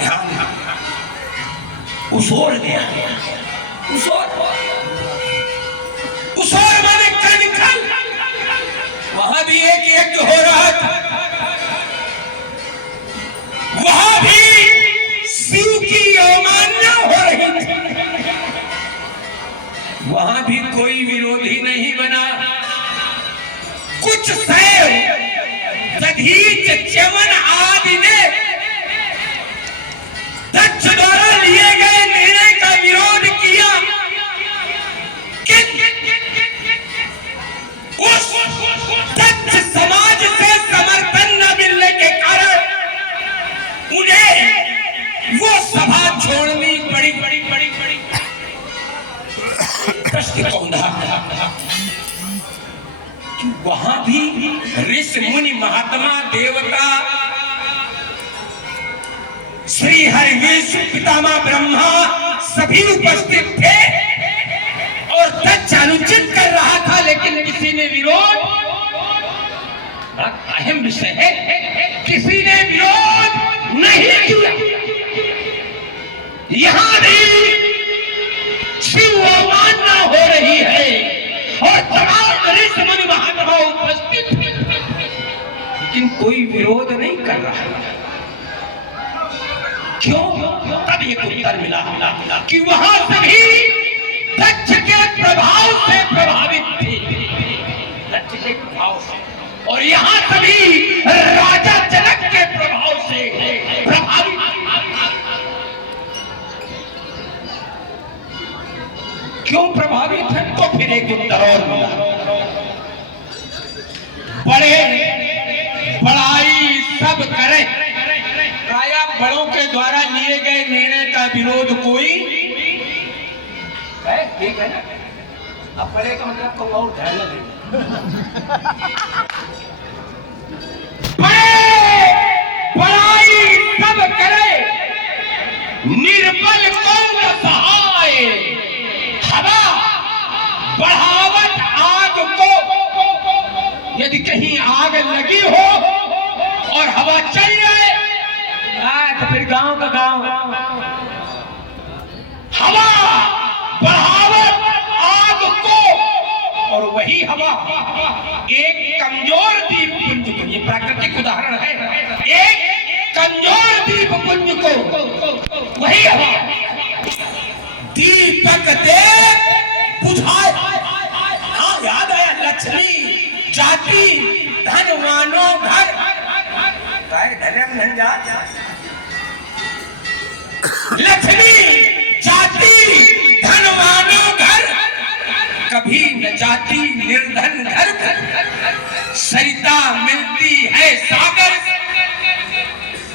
ध्यान उसोर गया। उसोर माने केमिकल। वहां भी एक यज्ञ हो रहा था, वहां भी शिव की अवमानना हो रही थी, वहां भी कोई विरोधी नहीं बना। कुछ सैव दधीच च्यवन आदि ने दक्ष द्वारा लिए गए निर्णय का विरोध किया, उस दक्ष समाज से समर्थन न मिलने के कारण उन्हें वो सभा छोड़नी पड़ी। दृष्टिकोण वहां भी ऋषि मुनि महात्मा देवता श्री हरि विष्णु पितामह ब्रह्मा सभी उपस्थित थे और दक्ष अनुचित कर रहा था, लेकिन किसी ने विरोध, अहम विषय है, किसी ने विरोध नहीं किया। यहां भी शिव अवमानना हो रही है और तमाम ऋषि मुनि महात्मा उपस्थित हैं, लेकिन कोई विरोध नहीं कर रहा। क्यों? तब एक उत्तर मिला कि वहां सभी दक्ष के प्रभाव से प्रभावित थे, दक्ष के प्रभाव से, और यहां सभी राजा जनक के प्रभाव से प्रभावित। क्यों प्रभावित है? तो फिर एक उत्तर और मिला, बड़े बड़ाई सब करे, राजा बड़ों के द्वारा लिए गए निर्णय का विरोध कोई है। ठीक है ना? अब बड़े का मतलब को और ध्यान लगे। बड़ाई सब करे, निर्बल कौन सहाय, हवा बढ़ावत आग को। यदि कहीं आग लगी हो और हवा चल जाए तो फिर गांव का गांव। हवा बढ़ावत आग को, और वही हवा एक कमजोर दीप पुंज को, ये प्राकृतिक उदाहरण है, एक कमजोर दीप पुंज को वही हवा दीपक दे बुझाए। हाँ, याद आया, लक्ष्मी जाति धनवानों घर, लक्ष्मी जाति धनवानों घर, कभी न जाती निर्धन घर। सरिता मिलती है सागर,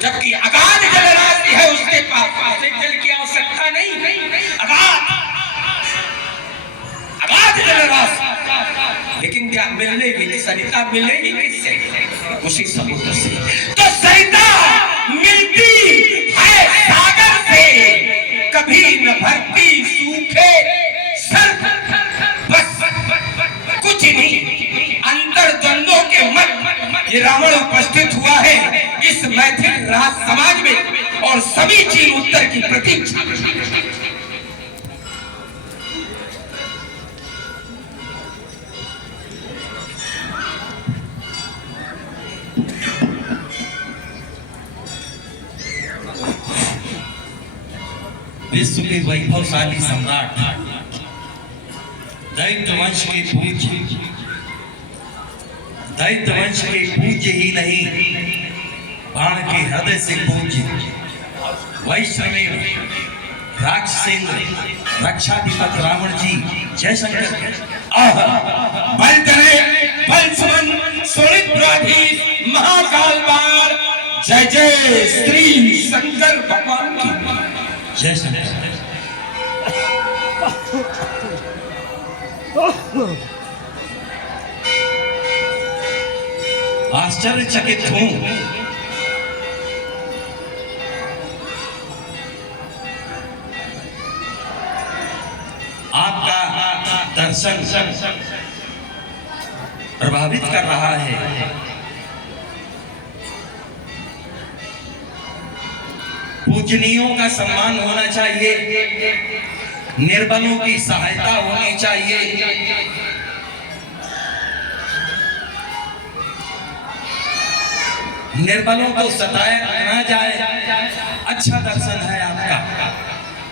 जबकि अगाध जलराशि है उसके पास जल की आवश्यकता नहीं। अगाध जलराशि, लेकिन क्या मिलेगी? सरिता मिलेगी किससे? उसी समुद्र से। तो सरिता मिलती है सागर से, कभी न भरती सूखे सर। बस कुछ नहीं, अंतर द्वंद्वों के मत ये रावण उपस्थित हुआ है इस मैथिल राज समाज में, और सभी चीज उत्तर की प्रतीक्षा। विश्व के वैभवशाली सम्राट, दैत्य वंश के पूज्य, दैत्य वंश के पूज्य ही नहीं, बाण के हृदय से पूज्य, वैष्णव राक्षसेंद्र रक्षाधिपत रावण जी, जय शंकर। बल करे बल सुमन सोनित्राधीश महाकाल बाण, जय जय श्री शंकर भगवान की जय शंकर। आश्चर्यचकित हूं, आपका दर्शन प्रभावित कर रहा है। पूजनीयों का सम्मान होना चाहिए, निर्बलों की सहायता होनी चाहिए। निर्बलों को सताया ना जाए। अच्छा दर्शन है आपका,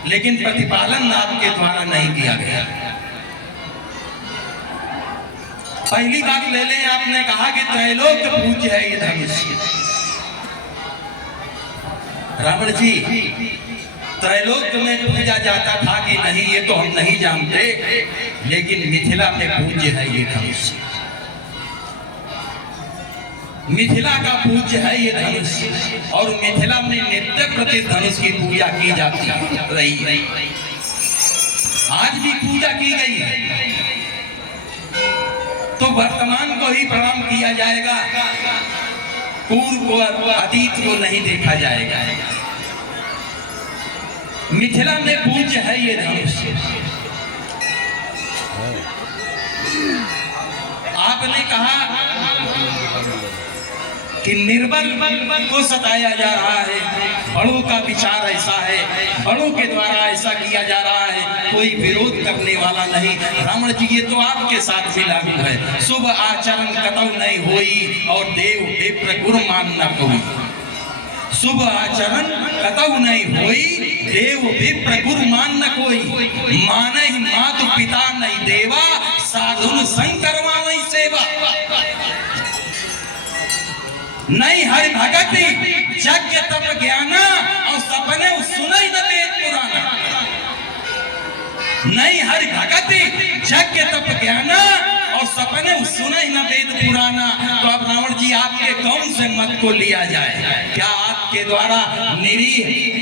लेकिन प्रतिपालन आपके द्वारा नहीं किया गया। पहली बात ले लें, आपने कहा कि त्रैलोक पूज्य है ये धनुष। रावण जी, त्रैलोक में पूजा जाता था कि नहीं ये तो हम नहीं जानते, लेकिन मिथिला में पूज्य है ये धनुष। मिथिला का पूज्य है ये धनुष, और मिथिला में नित्य प्रति धनुष की पूजा की जाती रही। आज भी पूजा की गई है, तो वर्तमान को ही प्रणाम किया जाएगा, पूर्व को अतीत को नहीं देखा जाएगा। मिथिला में पूज्य है ये धनुष। आपने कहा कि निर्बल को सताया जा रहा है, बड़ों का विचार ऐसा है, बड़ों के द्वारा ऐसा किया जा रहा है, कोई विरोध करने वाला नहीं। रावण जी, ये तो आपके साथ भी लागू है। शुभ आचरण कतौ नहीं होई, और देव विप्र गुरु मान न कोई। शुभ आचरण कतौ नहीं होई, देव विप्र गुरु मान न कोई। माने ही मातु पिता नहीं देवा, साधुन संकरवा नहीं सेवा। नहीं हरि भगति यज्ञ तप ज्ञाना, और सपने सुनई न वेद पुराना। नहीं हरि भगति यज्ञ तप ज्ञाना, और सपने सुनई न वेद पुराना। तो अब रावण जी, आपके कौन से मत को लिया जाए? क्या आपके द्वारा निरीह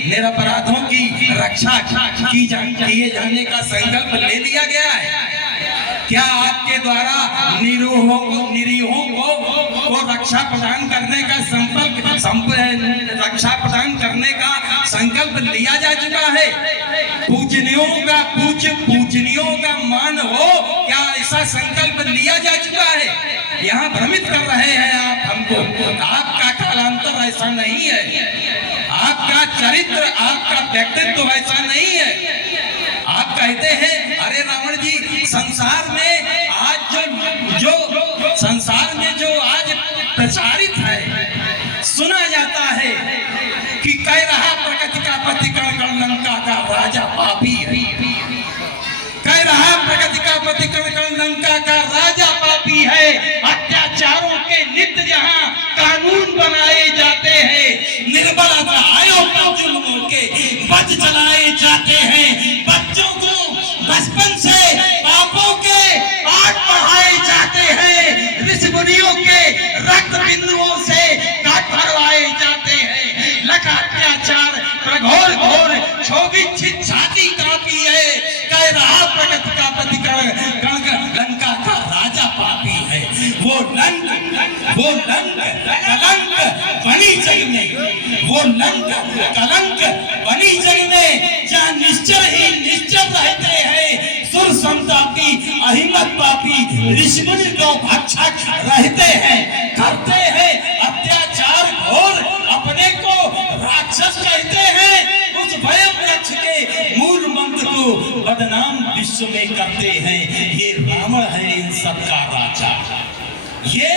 निरपराधों की रक्षा किए जाने का संकल्प ले लिया गया है? क्या आपके द्वारा निरीहों को रक्षा प्रदान करने का रक्षा प्रदान करने का संकल्प लिया जा चुका है? पूजनीयों का मान हो, क्या ऐसा संकल्प लिया जा चुका है? यहाँ भ्रमित कर रहे हैं आप हमको। आपका कालांतर ऐसा नहीं है, आपका चरित्र, आपका व्यक्तित्व ऐसा नहीं है। आप कहते हैं, अरे रावण जी, संसार में जो आज प्रचारित है, सुना जाता है कि कह रहा प्रगति का प्रतिकरण लंका का राजा पापी है। कह रहा प्रगति का प्रतिकरण लंका का राजा पापी है। अत्याचारों के नित्य जहां कानून बनाए जाते हैं, निर्बल असहायों पर जुल्मों के वध चलाए जाते हैं, बच्चों को बचपन से पापों के पाठ पढ़ाए जाते हैं, ऋषि मुनियों के रक्त बिंदुओं से काट भरवाए जाते हैं, लगा अत्याचार प्रघोर घोर क्षोभित छाती कांपी है। कह रहा प्रगति का प्रतिकरण लंका का राजा पापी है। वो लंक कलंक बनी जग में, वो लंक कलंक बनी जग में, जहाँ निश्चल ही निश्चल रहते हैं, सुर संतापी अहिमत पापी ऋषि मुनि को भक्षक रहते हैं, करते हैं अत्याचार घोर, अपने को राक्षस कहते हैं, उस भयम वृक्ष के मूल मंत्र को बदनाम विश्व में करते हैं। ये रावण है इन सब का राजा, ये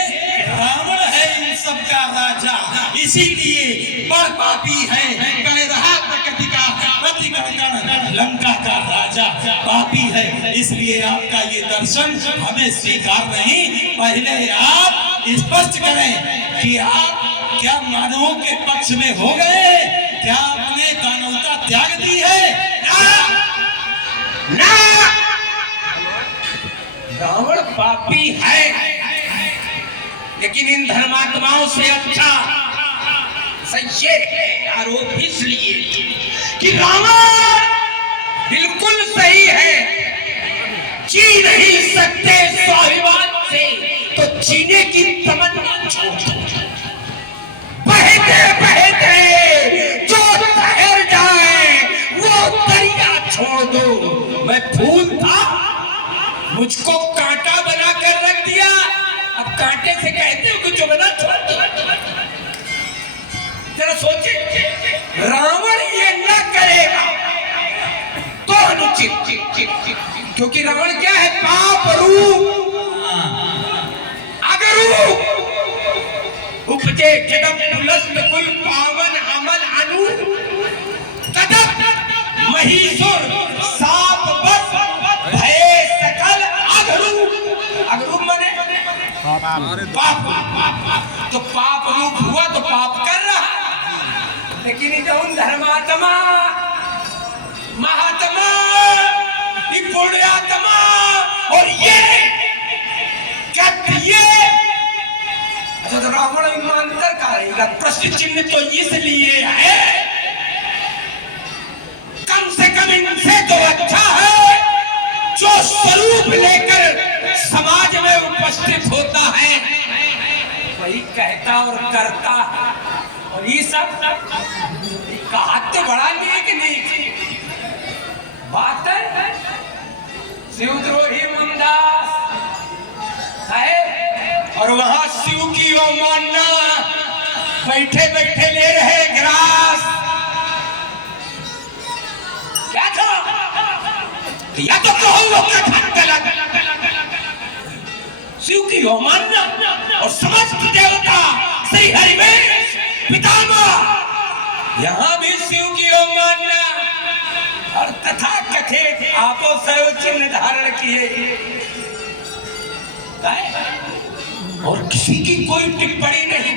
रावण है इन सब का राजा, इसीलिए बड़ पापी है। कह रहा प्रकृति का प्रतिकरण लंका का राजा पापी है। इसलिए आपका ये दर्शन हमें स्वीकार नहीं। पहले आप स्पष्ट करें कि आप क्या मानवों के पक्ष में हो गए, क्या आपने दानवता त्याग दी है? ना, रावण पापी है, लेकिन इन धर्मात्माओं से अच्छा सही आरोप इसलिए कि रावण बिल्कुल सही है, जी नहीं सकते स्वाभिमान से, तो जीने की तमन्ना छोड़ दो। बहते बहते जो तैर जाए वो दरिया छोड़ दो। मैं फूल था, मुझको कांटा बना कर रख दिया, अब कांटे से कहते हो कि जो बना छोड़ दो। जरा सोचिए, रावण क्योंकि रावण क्या है? पाप रूप अगरू उपजे जगत तुलस्त कुल पावन अमल अनु तदप महिषुर साप बस भय सकल अगरू। अगरू माने पाप। तो पाप रूप हुआ तो पाप कर रहा, लेकिन ये जो धर्मात्मा महात्मा ये पुण्यात्मा और ये अच्छा तो रावण ईमानदार का रहेगा। प्रश्न चिन्ह तो इसलिए है कम से कम इनसे तो अच्छा है जो स्वरूप लेकर समाज में उपस्थित होता है, वही कहता और करता है। और ये सब कहा तो बड़ा नेक बात है। शिवद्रोही मुंडास है और वहां शिव की अवमानना बैठे बैठे ले रहे ग्रास। क्या था? या तो कहो गलत। शिव की अवमानना और समस्त देवता श्री हरिवेश पितामह, यहाँ भी शिव की अवमानना और तथा कथित आपो सैव चिन्ह धारण किए और किसी की कोई टिप्पणी नहीं।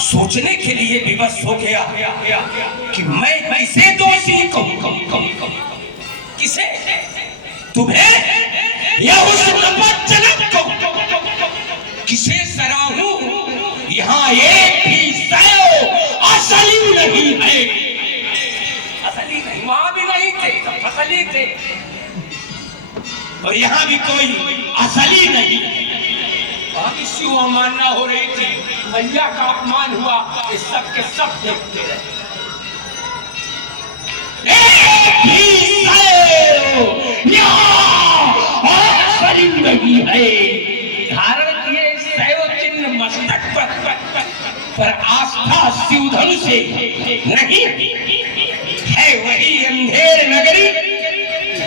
सोचने के लिए विवश हो गया कि मैं किसे दोषी कहूं, किसे? तुम्हें या उस नपुंसक को? किसे सराहूं? यहाँ एक भी सैव असली नहीं है। असली नहीं, वहां भी नहीं थे, सब असली थे और यहाँ भी कोई असली नहीं। वहां भी शिव अवमानना हो रही थी, मैया का अपमान हुआ, ये सब के सब देखते रहे। असली नहीं है। धारण किए शैव चिन्ह मस्तक पर आस्था शिवधनु से नहीं है। वही अंधेर नगरी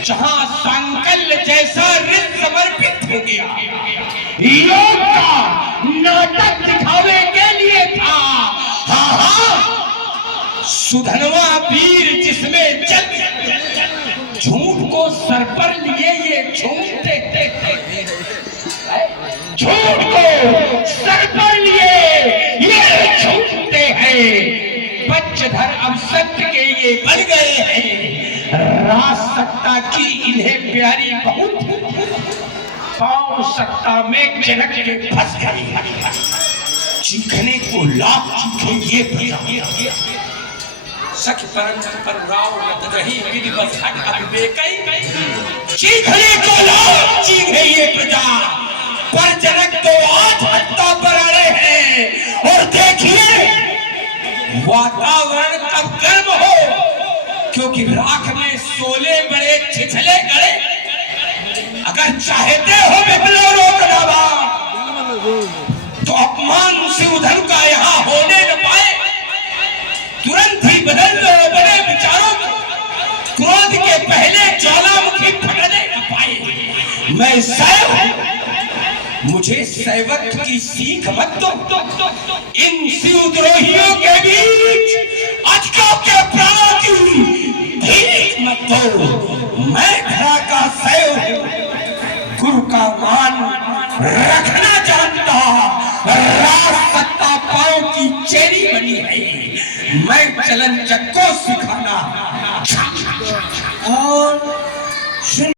जहां सांकल्य जैसा ऋत समर्पित हो गया, योग का नाटक दिखावे के लिए था। हाँ, सुधनवा वीर जिसमें चल झूठ को सर पर लिए ये झूठते, झूठ को सर पर लिए ये झूठते हैं। पक्षधर अब सत्य के ये बन गए हैं। राज सत्ता की इन्हें प्यारी बहुत, पांव सत्ता में जनक के फंस गई। चीखने को लाख चीखे ये प्रजा, सख परम पर राव लग रही विधि बस हट अविवेकई। चीखने को लाख चीखे ये प्रजा, पर जनक तो आज हत्ता पर अड़े हैं। और देखिए वातावरण कब गर्म हो, क्योंकि राख में सोले बड़े छिछले गड़े। अगर चाहते हो विप्लव तो अपमान शिवधन का यहाँ होने न पाए। तुरंत ही बदल लो बड़े विचारों को, क्रोध के पहले ज्वालामुखी फटने न पाए। मैं सैव हूं, मुझे सैवत्व की सीख मत दो। इन शिवद्रोहियों के बीच अटकों के प्राणों की भीख मत दो। मैं घड़ा का सैव हूं, गुरु का मान रखना जानता, राज सत्ता पांव की चेरी बनी है। मैं चलन चक्को सिखाना और